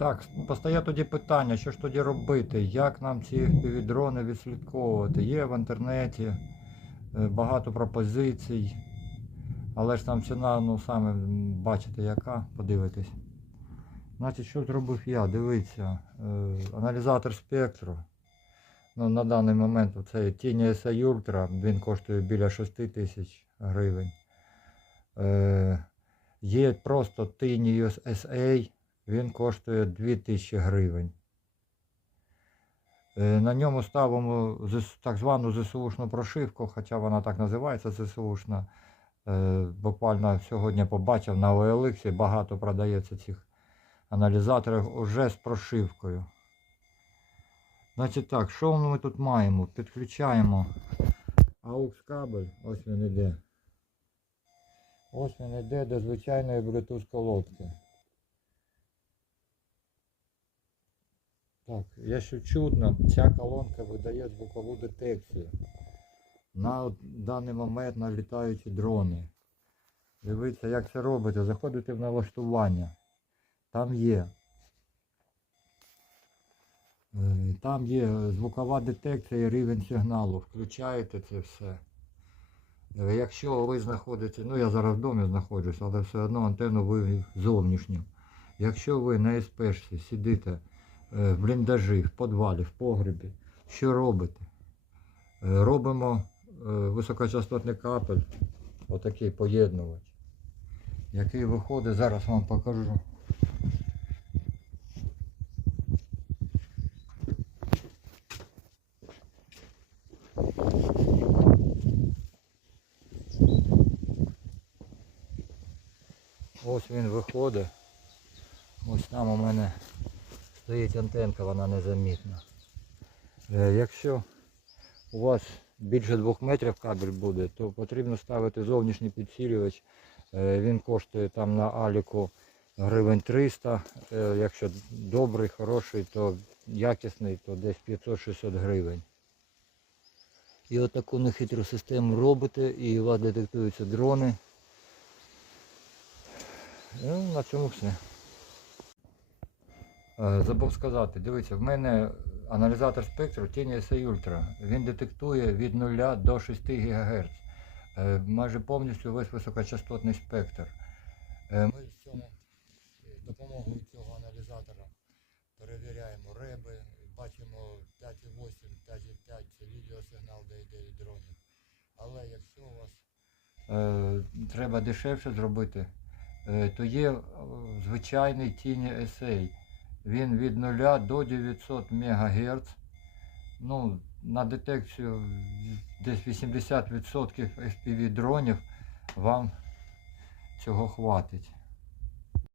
Так, постає тоді питання, що ж тоді робити, як нам ці FPV-дрони відслідковувати. Є в інтернеті е, багато пропозицій, але ж там ціна, ну саме бачите яка, подивитесь. Значить, що зробив я? Дивіться, е, аналізатор спектру. Ну, на даний момент цей Tiny SA Ultra, він коштує біля 6 тисяч гривень. Е, є просто Tiny SA, він коштує 2000 гривень. Е, На ньому ставимо так звану ЗСУшну прошивку, хоча вона так називається ЗСУшна. Е, Буквально сьогодні побачив на OLX багато продається цих аналізаторів уже з прошивкою. Значить так, що ми тут маємо? Підключаємо AUX кабель, ось він іде. Ось він іде до звичайної Bluetooth колодки. Так, якщо чутно, ця колонка видає звукову детекцію. На даний момент на літаючі дрони. Дивіться, як це робите. Заходите в налаштування. Там є. е, Там є звукова детекція і рівень сигналу. Включаєте це все. Е, Якщо ви знаходите, ну я зараз в домі знаходжусь, але все одно антенну вивів зовнішню. Якщо ви на СПшці сидите в бліндажі, в підвалі, в погребі, що робите? Е, Робимо е, високочастотний капель, отакий поєднувач, який виходить, зараз вам покажу. Ось він виходить. Ось там у мене стоїть антенка, вона незамітна. Е, Якщо у вас більше 2 метрів кабель буде, то потрібно ставити зовнішній підсилювач. Е, Він коштує там на Аліку гривень 300. Е, Якщо добрий, хороший, то якісний, то десь 500-600 гривень. І отаку нехитру систему робите, і у вас детектуються дрони. Ну, на цьому все. Е, Забув сказати, дивіться, в мене аналізатор спектру Tiny SA Ultra. Він детектує від 0 до 6 ГГц. Е, Майже повністю весь високочастотний спектр. Е, Ми з цьому допомогою цього аналізатора перевіряємо реби, бачимо 5,8, 5,5 це відеосигнал, де йде від дронів. Але якщо у вас треба дешевше зробити, то є звичайний Tiny SA. Він від 0 до 900 МГц. Ну, на детекцію десь 80% FPV дронів вам цього хватить.